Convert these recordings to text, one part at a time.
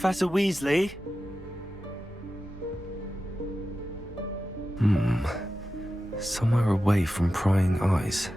Professor Weasley? Somewhere away from prying eyes.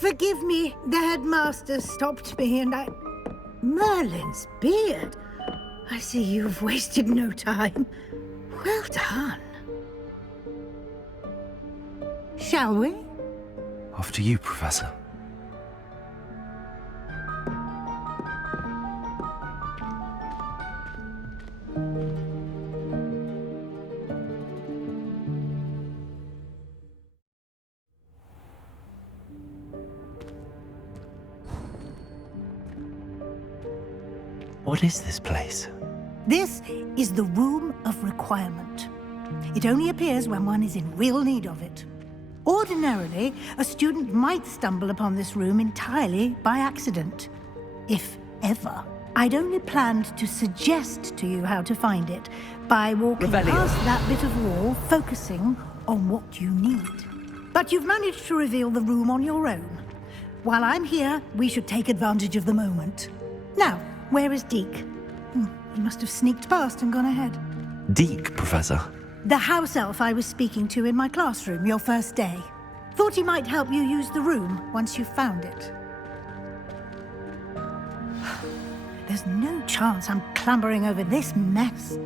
Forgive me, the headmaster stopped me and I... Merlin's beard. I see you've wasted no time. Well done. Shall we? After you, Professor. What is this place? This is the Room of Requirement. It only appears when one is in real need of it. Ordinarily, a student might stumble upon this room entirely by accident. If ever. I'd only planned to suggest to you how to find it by walking past that bit of wall, focusing on what you need. But you've managed to reveal the room on your own. While I'm here, we should take advantage of the moment. Now, where is Deke? He must have sneaked past and gone ahead. Deke, Professor. The house elf I was speaking to in my classroom your first day. Thought he might help you use the room once you found it. There's no chance I'm clambering over this mess.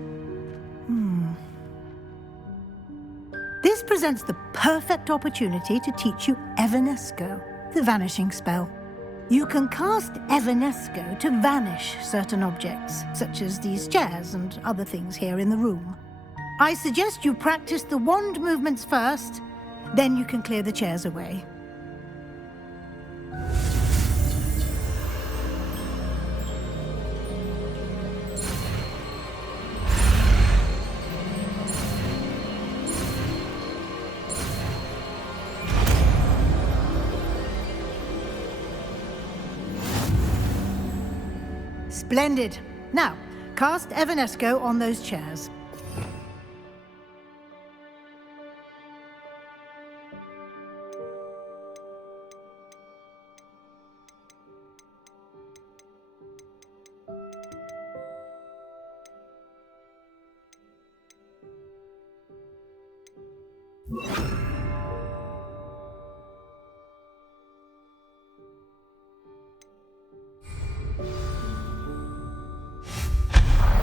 This presents the perfect opportunity to teach you Evanesco, the vanishing spell. You can cast Evanesco to vanish certain objects, such as these chairs and other things here in the room. I suggest you practice the wand movements first, then you can clear the chairs away. Splendid. Now, cast Evanesco on those chairs.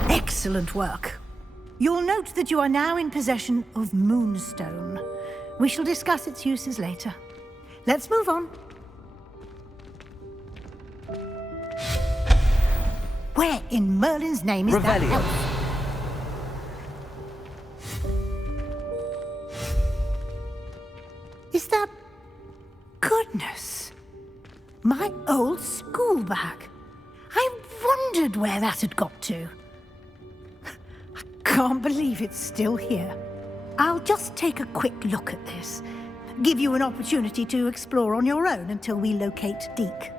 Excellent work. You'll note that you are now in possession of Moonstone. We shall discuss its uses later. Let's move on. Where in Merlin's name is that elf? Is that... Goodness! My old school bag. I wondered where that had got to. Can't believe it's still here. I'll just take a quick look at this. Give you an opportunity to explore on your own until we locate Deke.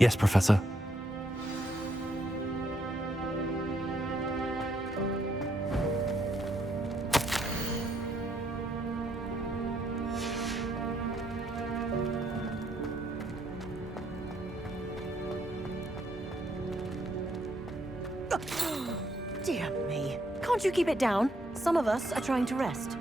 Yes, Professor. Dear me. Can't you keep it down? Some of us are trying to rest.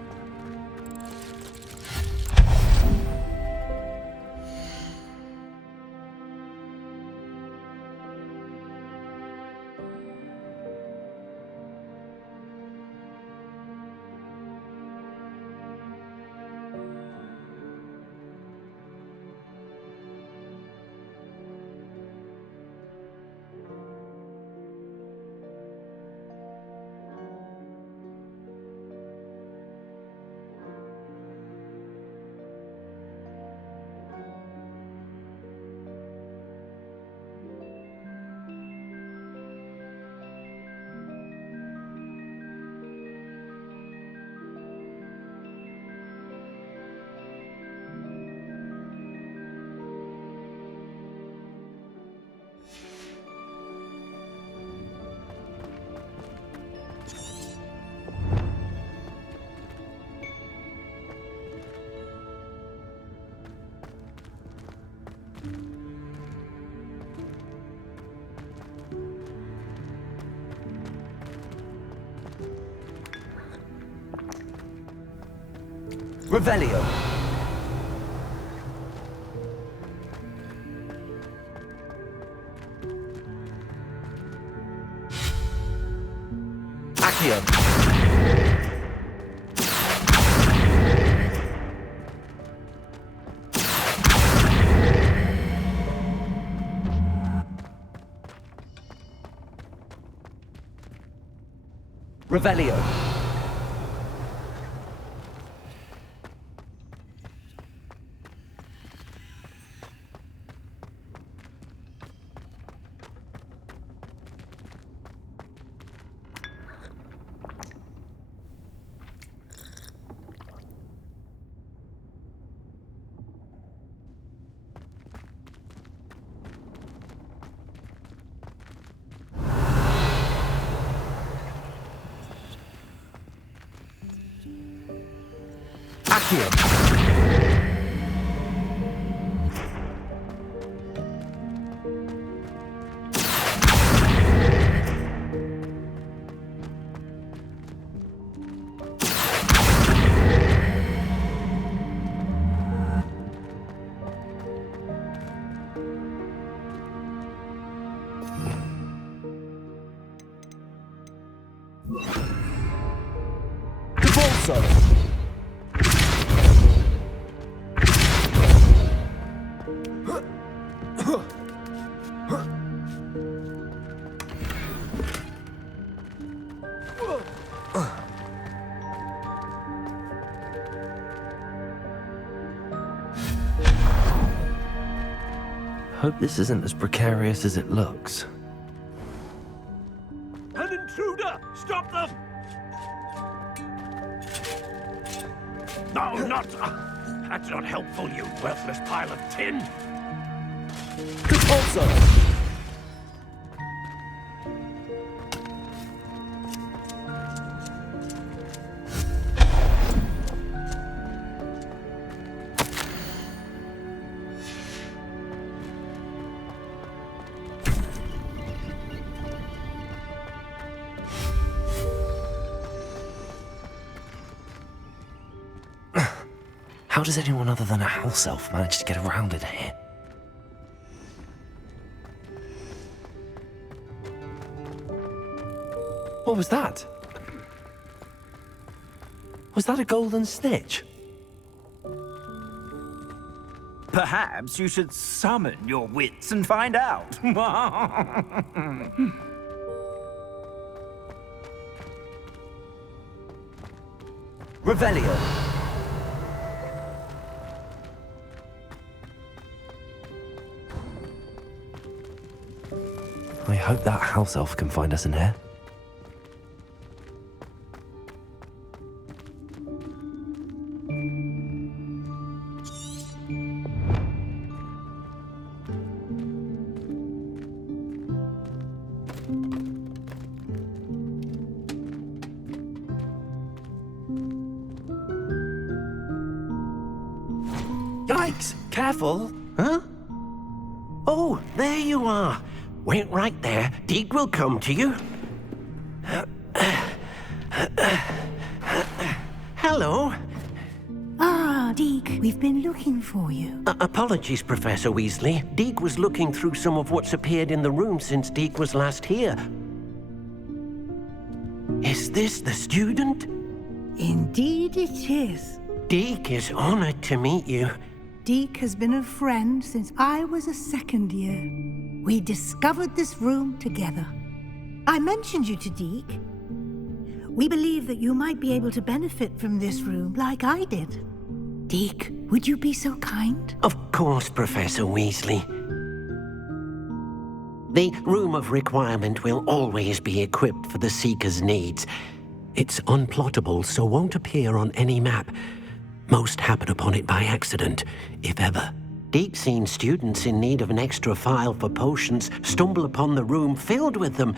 Revelio. Accio. Revelio. Accio. Devolso. Hope this isn't as precarious as it looks. An intruder! Stop them! No, not... that's not helpful, you worthless pile of tin! Devolso. How does anyone other than a house elf manage to get around in here? What was that? Was that a golden snitch? Perhaps you should summon your wits and find out. Revelio. I hope that house elf can find us in here. Yikes! Careful! Huh? Oh, there you are. Wait right there. Deek will come to you. Hello. Ah, Deke, we've been looking for you. Apologies, Professor Weasley. Deek was looking through some of what's appeared in the room since Deek was last here. Is this the student? Indeed it is. Deek is honored to meet you. Deke has been a friend since I was a second year. We discovered this room together. I mentioned you to Deke. We believe that you might be able to benefit from this room like I did. Deke, would you be so kind? Of course, Professor Weasley. The Room of Requirement will always be equipped for the Seeker's needs. It's unplottable, so won't appear on any map. Most happen upon it by accident, if ever. Deke's seen students in need of an extra file for potions stumble upon the room filled with them.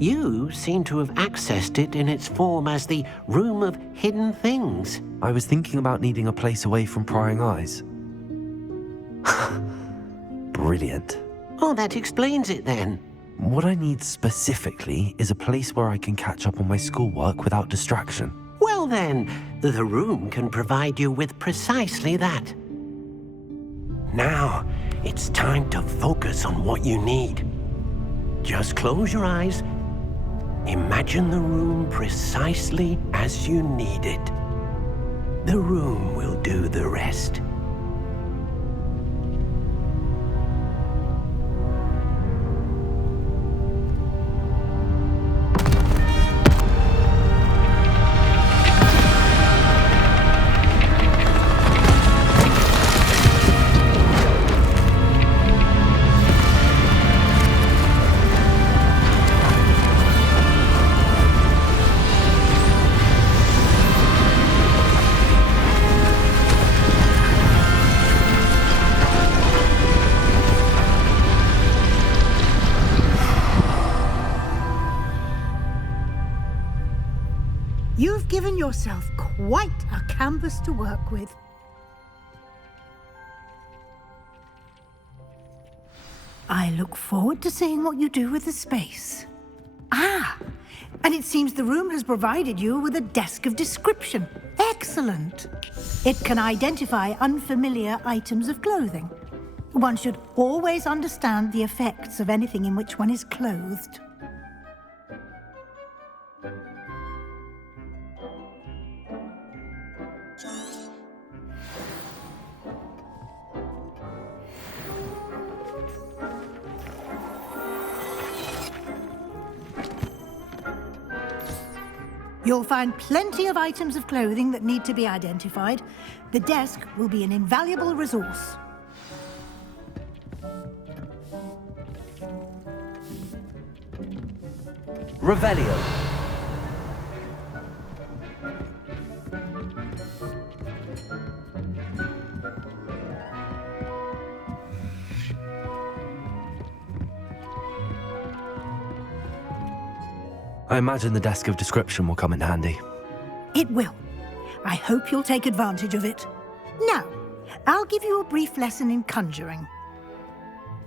You seem to have accessed it in its form as the Room of Hidden Things. I was thinking about needing a place away from prying eyes. Brilliant. Oh, that explains it then. What I need specifically is a place where I can catch up on my schoolwork without distraction. Well then, The room can provide you with precisely that. Now, it's time to focus on what you need. Just close your eyes. Imagine the room precisely as you need it. The room will do the rest. You've given yourself quite a canvas to work with. I look forward to seeing what you do with the space. Ah, and it seems the room has provided you with a desk of description. Excellent. It can identify unfamiliar items of clothing. One should always understand the effects of anything in which one is clothed. You'll find plenty of items of clothing that need to be identified. The desk will be an invaluable resource. Revelio. I imagine the desk of description will come in handy. It will. I hope you'll take advantage of it. Now, I'll give you a brief lesson in conjuring.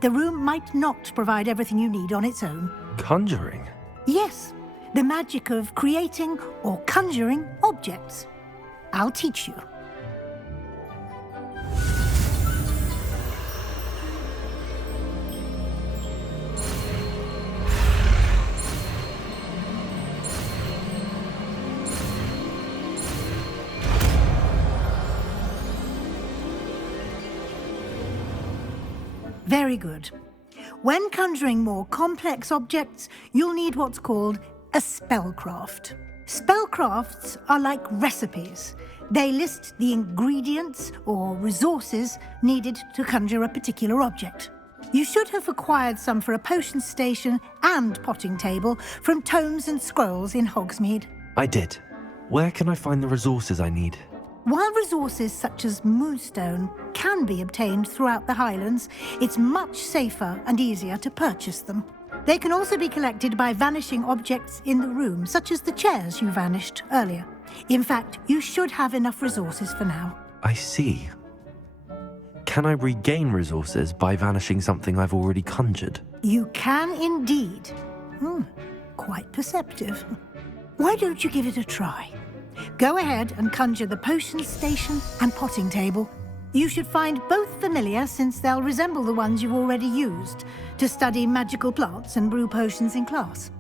The room might not provide everything you need on its own. Conjuring? Yes, the magic of creating or conjuring objects. I'll teach you. Very good. When conjuring more complex objects, you'll need what's called a spellcraft. Spellcrafts are like recipes. They list the ingredients or resources needed to conjure a particular object. You should have acquired some for a potion station and potting table from tomes and scrolls in Hogsmeade. I did. Where can I find the resources I need? While resources such as moonstone can be obtained throughout the Highlands, it's much safer and easier to purchase them. They can also be collected by vanishing objects in the room, such as the chairs you vanished earlier. In fact, you should have enough resources for now. I see. Can I regain resources by vanishing something I've already conjured? You can indeed. Quite perceptive. Why don't you give it a try? Go ahead and conjure the potion station and potting table. You should find both familiar, since they'll resemble the ones you've already used to study magical plants and brew potions in class.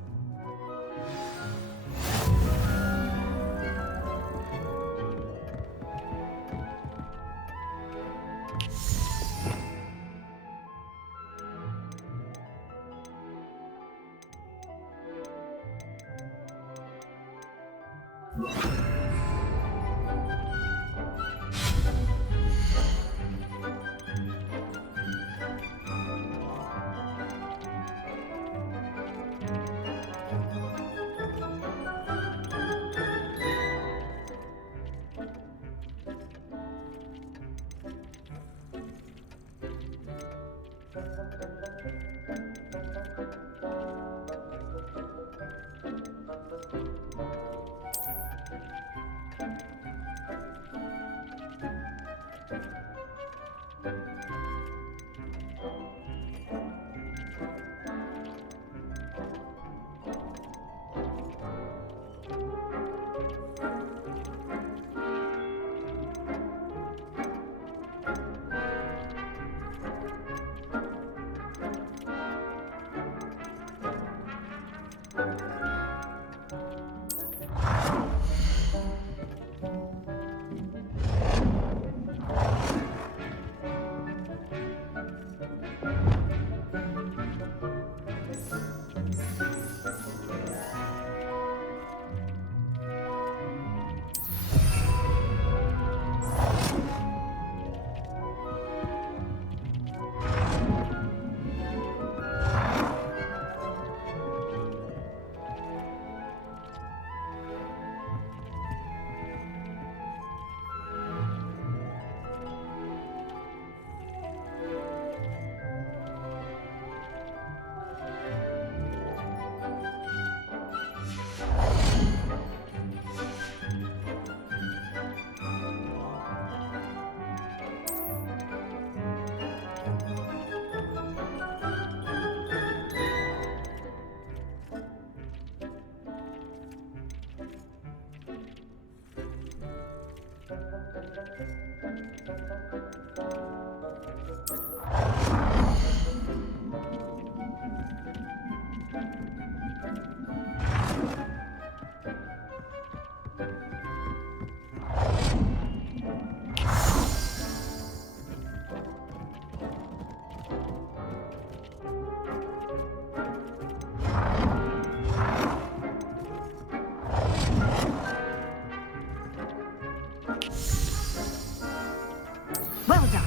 Well done.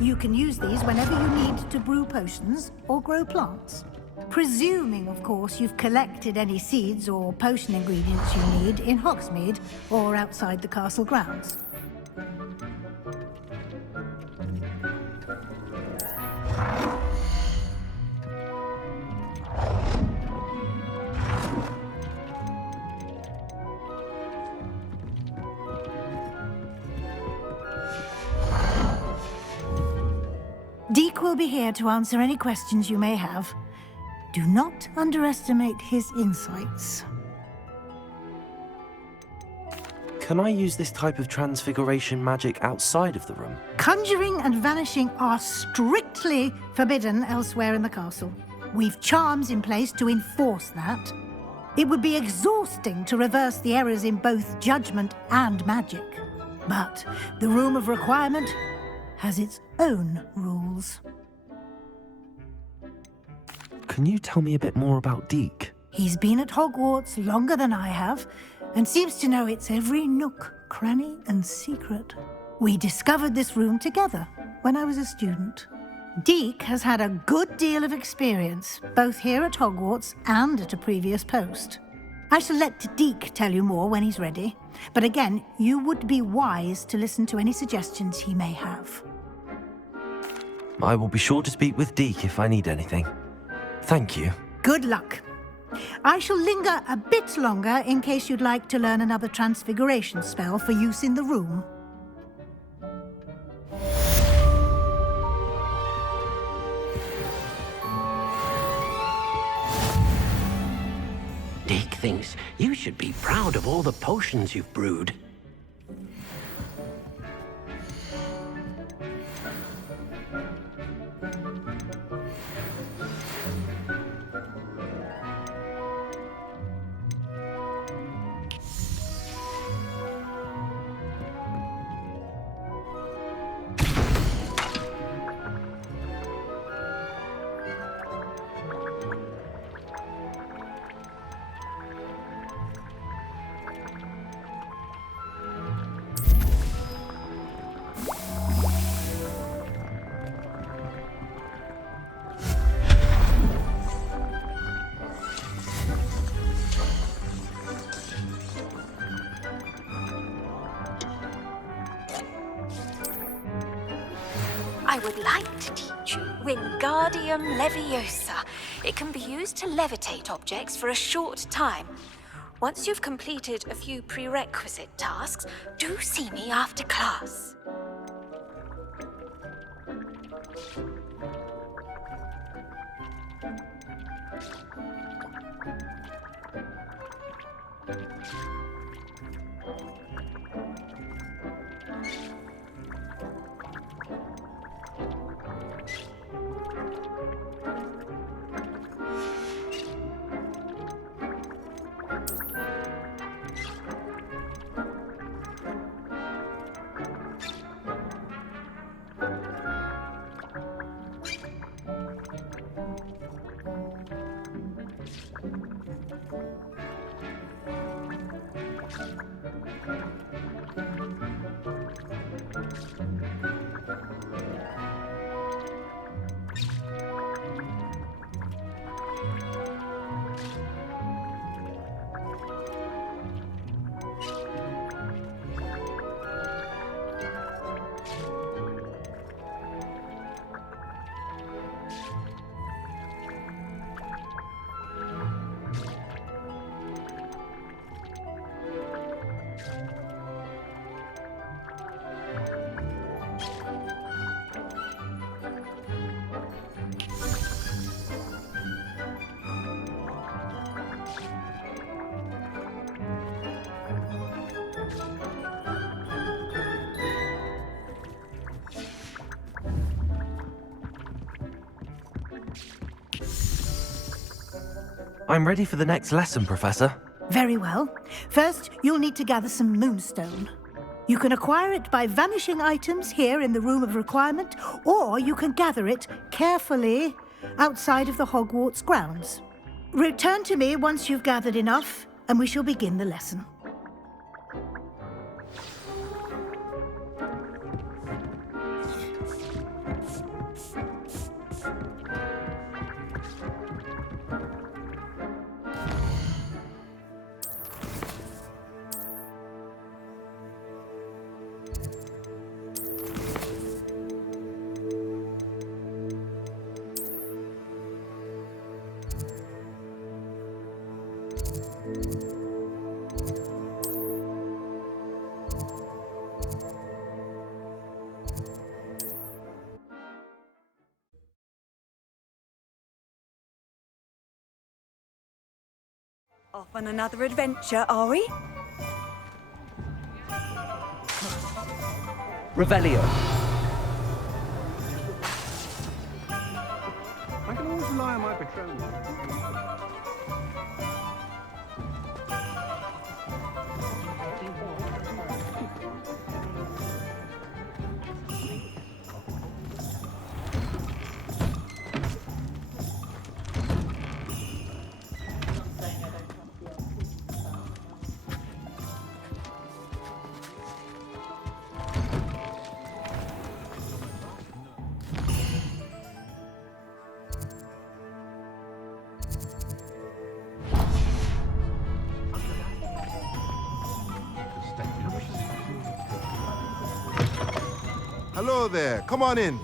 You can use these whenever you need to brew potions or grow plants. Presuming, of course, you've collected any seeds or potion ingredients you need in Hogsmeade or outside the castle grounds. Deek will be here to answer any questions you may have. Do not underestimate his insights. Can I use this type of transfiguration magic outside of the room? Conjuring and vanishing are strictly forbidden elsewhere in the castle. We've charms in place to enforce that. It would be exhausting to reverse the errors in both judgment and magic. But the Room of Requirement has its own rules. Can you tell me a bit more about Deek? He's been at Hogwarts longer than I have, and seems to know its every nook, cranny, and secret. We discovered this room together when I was a student. Deek has had a good deal of experience, both here at Hogwarts and at a previous post. I shall let Deek tell you more when he's ready, but again, you would be wise to listen to any suggestions he may have. I will be sure to speak with Deek if I need anything. Thank you. Good luck. I shall linger a bit longer in case you'd like to learn another transfiguration spell for use in the room. Deek thinks you should be proud of all the potions you've brewed. I would like to teach you Wingardium Leviosa. It can be used to levitate objects for a short time. Once you've completed a few prerequisite tasks, do see me after class. I'm ready for the next lesson, Professor. Very well. First, you'll need to gather some moonstone. You can acquire it by vanishing items here in the Room of Requirement, or you can gather it carefully outside of the Hogwarts grounds. Return to me once you've gathered enough, and we shall begin the lesson. Off on another adventure, are we? Revelio. I can always rely on my Patronus. Hello there. Come on in.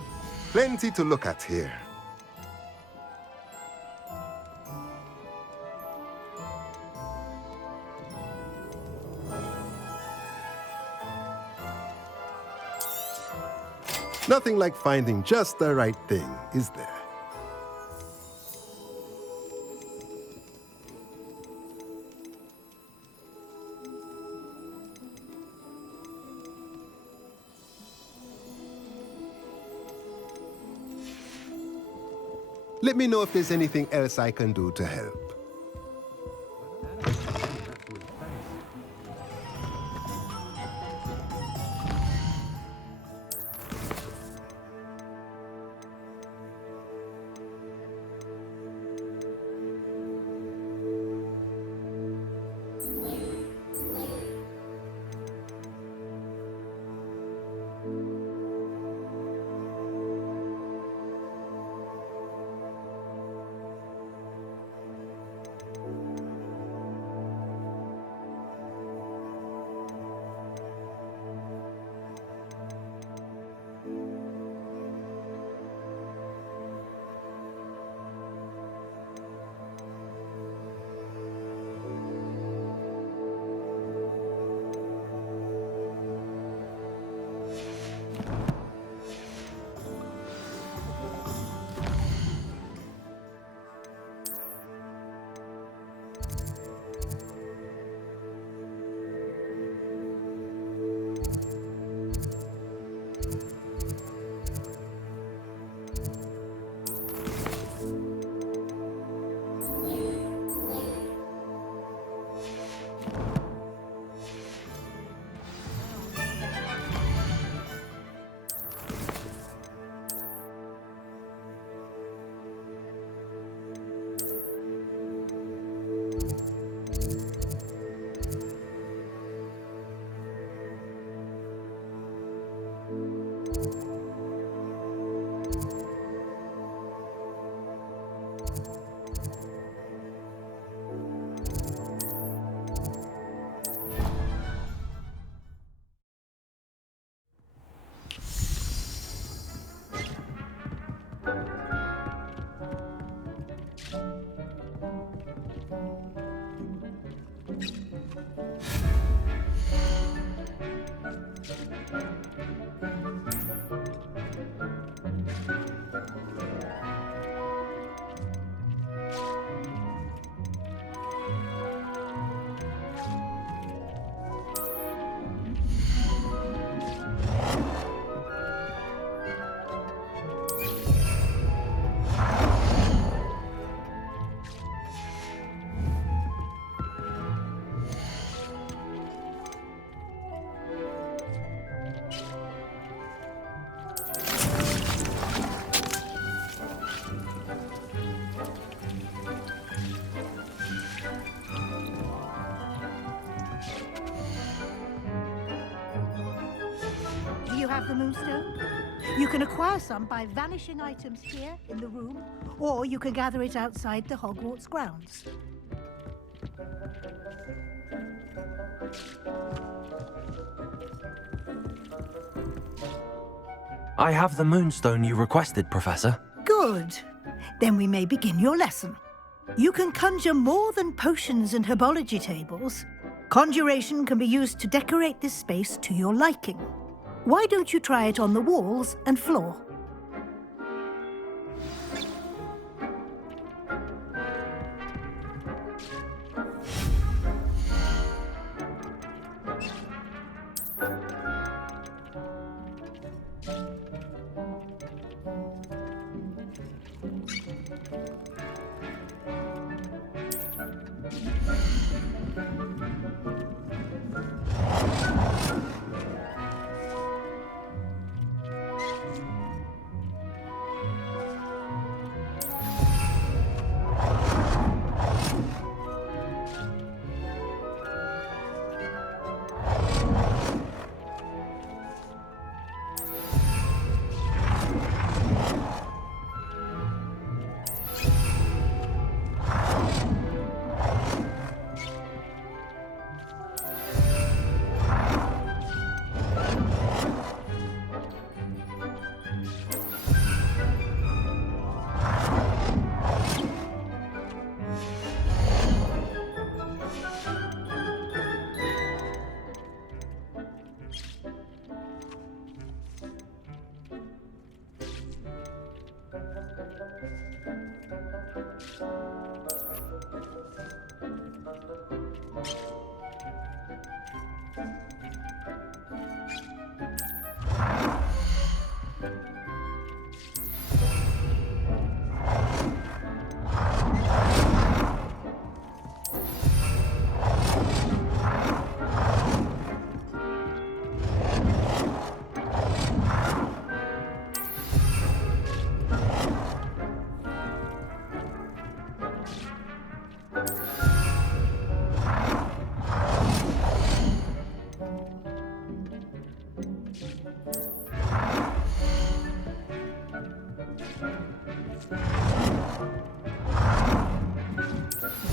Plenty to look at here. Nothing like finding just the right thing, is there? Let me know if there's anything else I can do to help. you have the Moonstone? You can acquire some by vanishing items here in the room, or you can gather it outside the Hogwarts grounds. I have the Moonstone you requested, Professor. Good. Then we may begin your lesson. You can conjure more than potions and herbology tables. Conjuration can be used to decorate this space to your liking. Why don't you try it on the walls and floor?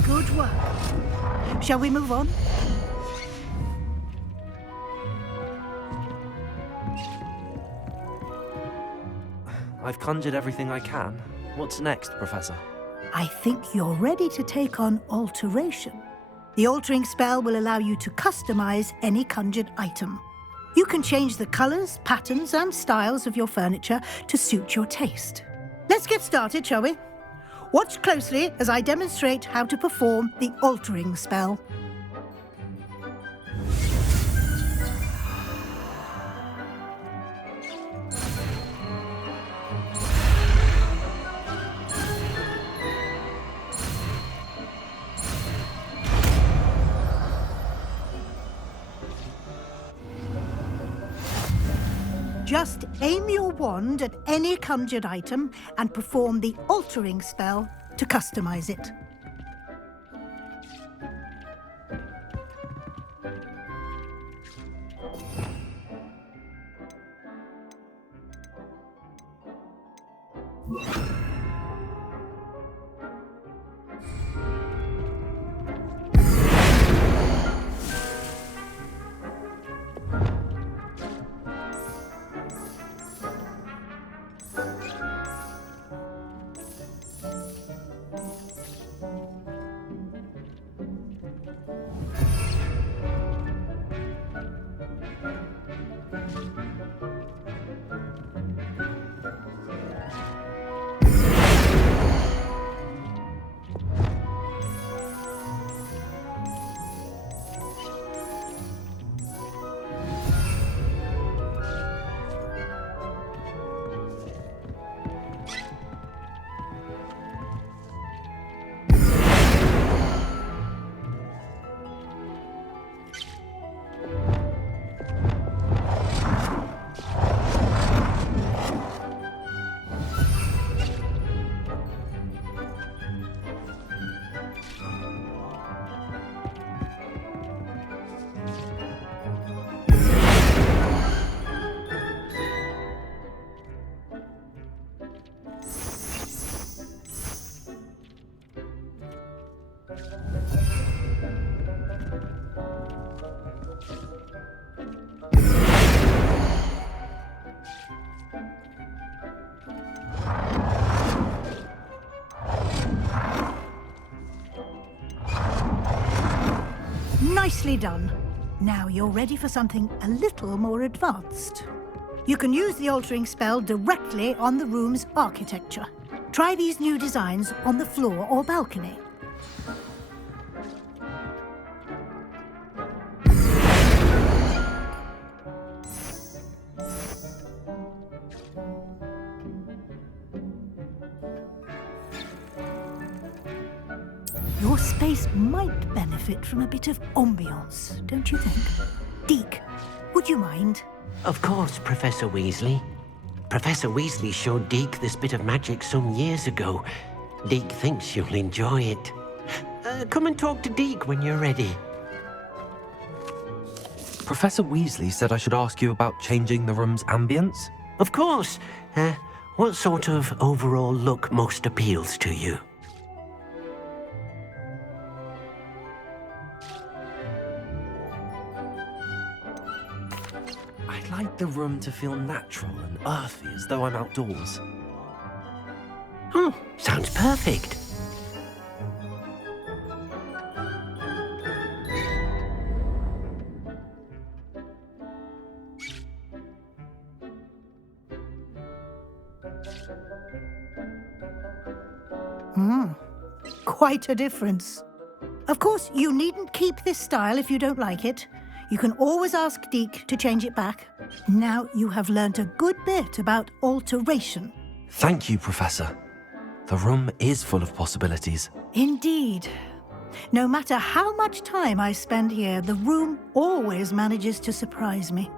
Good work. Shall we move on? I've conjured everything I can. What's next, Professor? I think you're ready to take on alteration. The altering spell will allow you to customize any conjured item. You can change the colors, patterns, and styles of your furniture to suit your taste. Let's get started, shall we? Watch closely as I demonstrate how to perform the altering spell. Just aim your wand at any conjured item and perform the altering spell to customize it. Nicely done. Now you're ready for something a little more advanced. You can use the altering spell directly on the room's architecture. Try these new designs on the floor or balcony. Your space might benefit from a bit of ambiance, don't you think? Deke, would you mind? Of course, Professor Weasley. Professor Weasley showed Deke this bit of magic some years ago. Deke thinks you'll enjoy it. Come and talk to Deke when you're ready. Professor Weasley said I should ask you about changing the room's ambience? Of course. What sort of overall look most appeals to you? I'd like the room to feel natural and earthy, as though I'm outdoors. Oh, sounds perfect. Quite a difference. Of course, you needn't keep this style if you don't like it. You can always ask Deke to change it back. Now you have learnt a good bit about alteration. Thank you, Professor. The room is full of possibilities. Indeed. No matter how much time I spend here, the room always manages to surprise me.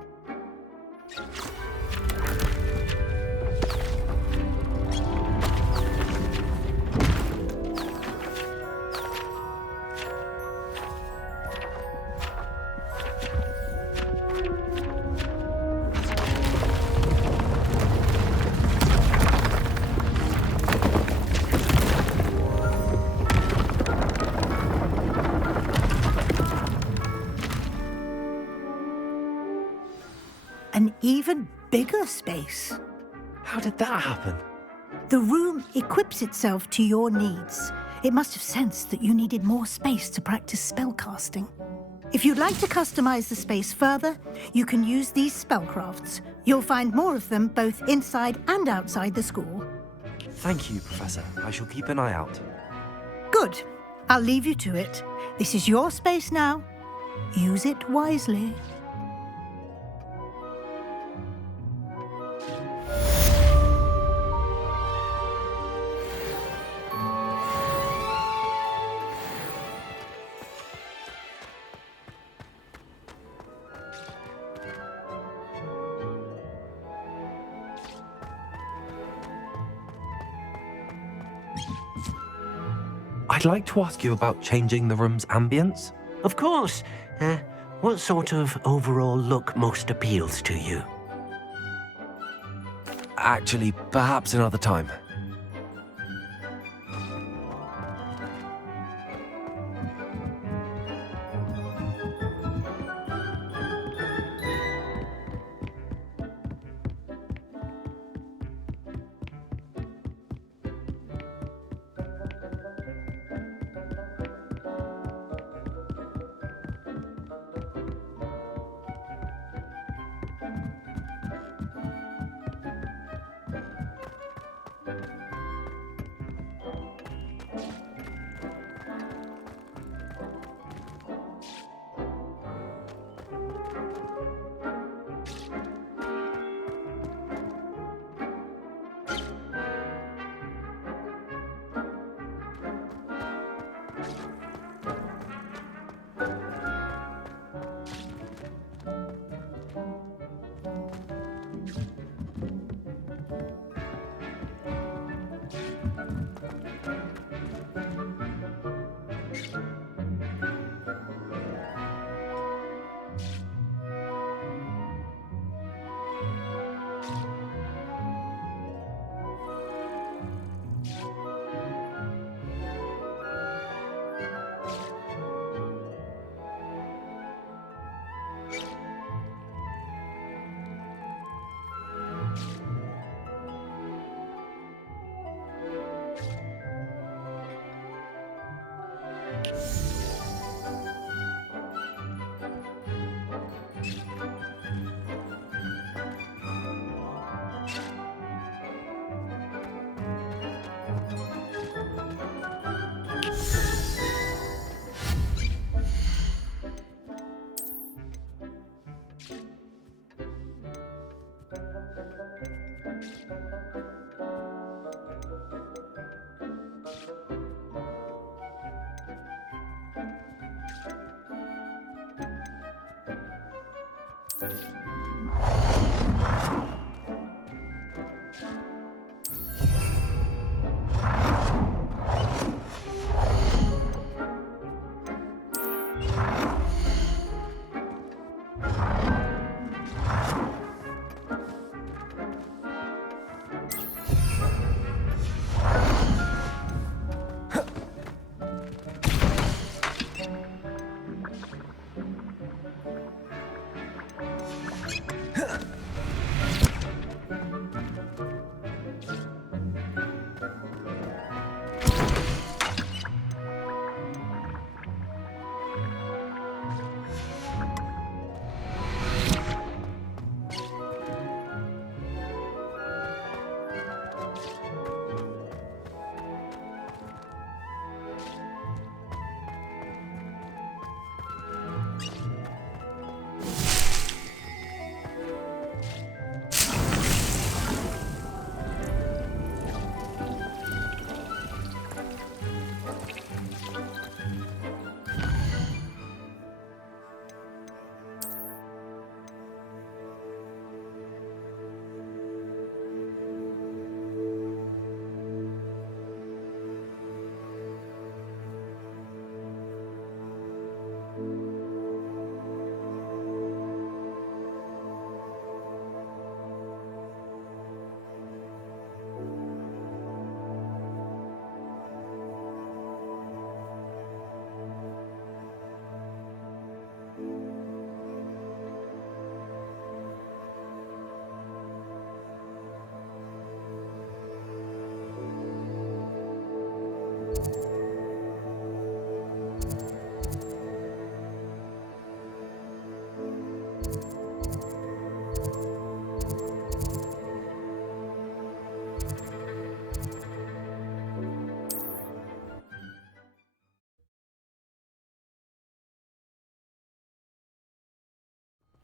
An even bigger space. How did that happen? The room equips itself to your needs. It must have sensed that you needed more space to practice spellcasting. If you'd like to customize the space further, you can use these spellcrafts. You'll find more of them both inside and outside the school. Thank you, Professor. I shall keep an eye out. Good. I'll leave you to it. This is your space now. Use it wisely. I'd like to ask you about changing the room's ambience. Of course. What sort of overall look most appeals to you? Actually, perhaps another time.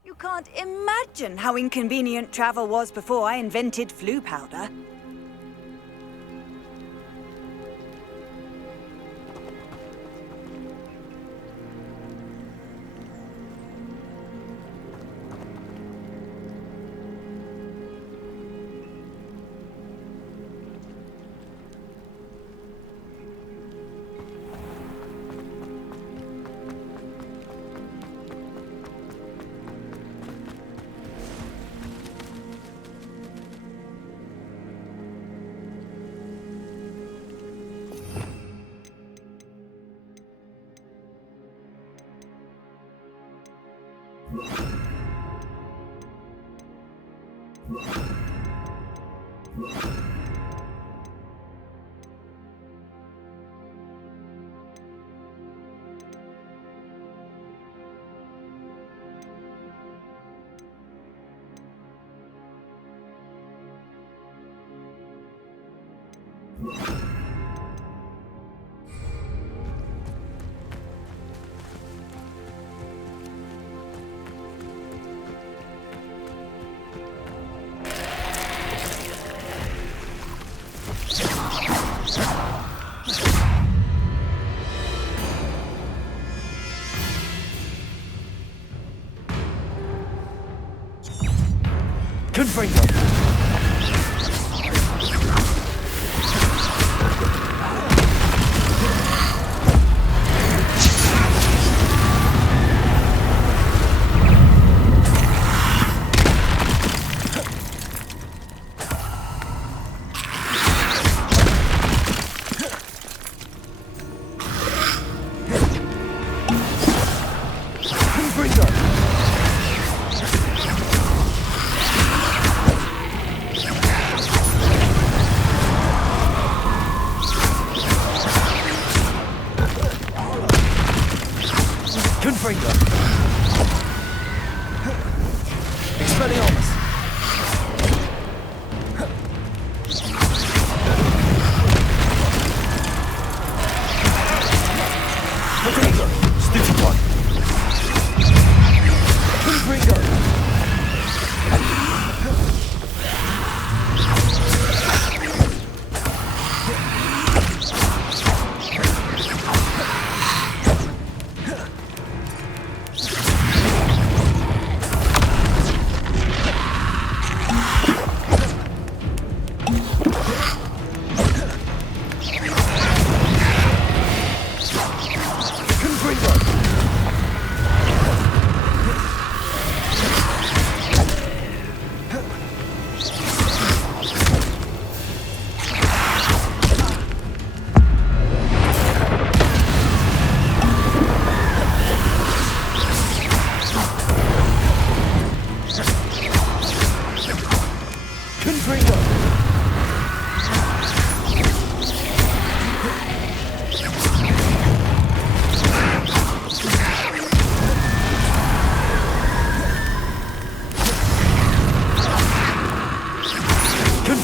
You can't imagine how inconvenient travel was before I invented flu powder. Confringo.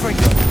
Trigger.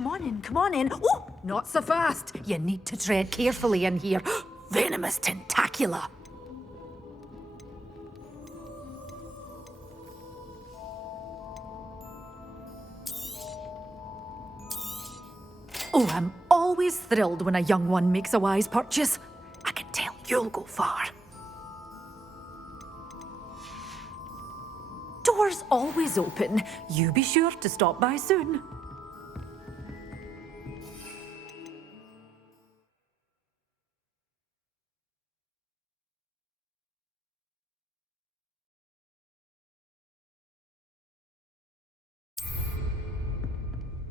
come on in, come on in. Oh, not so fast. You need to tread carefully in here. Venomous tentacula. Oh, I'm always thrilled when a young one makes a wise purchase. I can tell you'll go far. Doors always open. You be sure to stop by soon.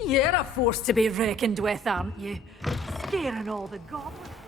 You're a force to be reckoned with, aren't you? Scaring all the goblins.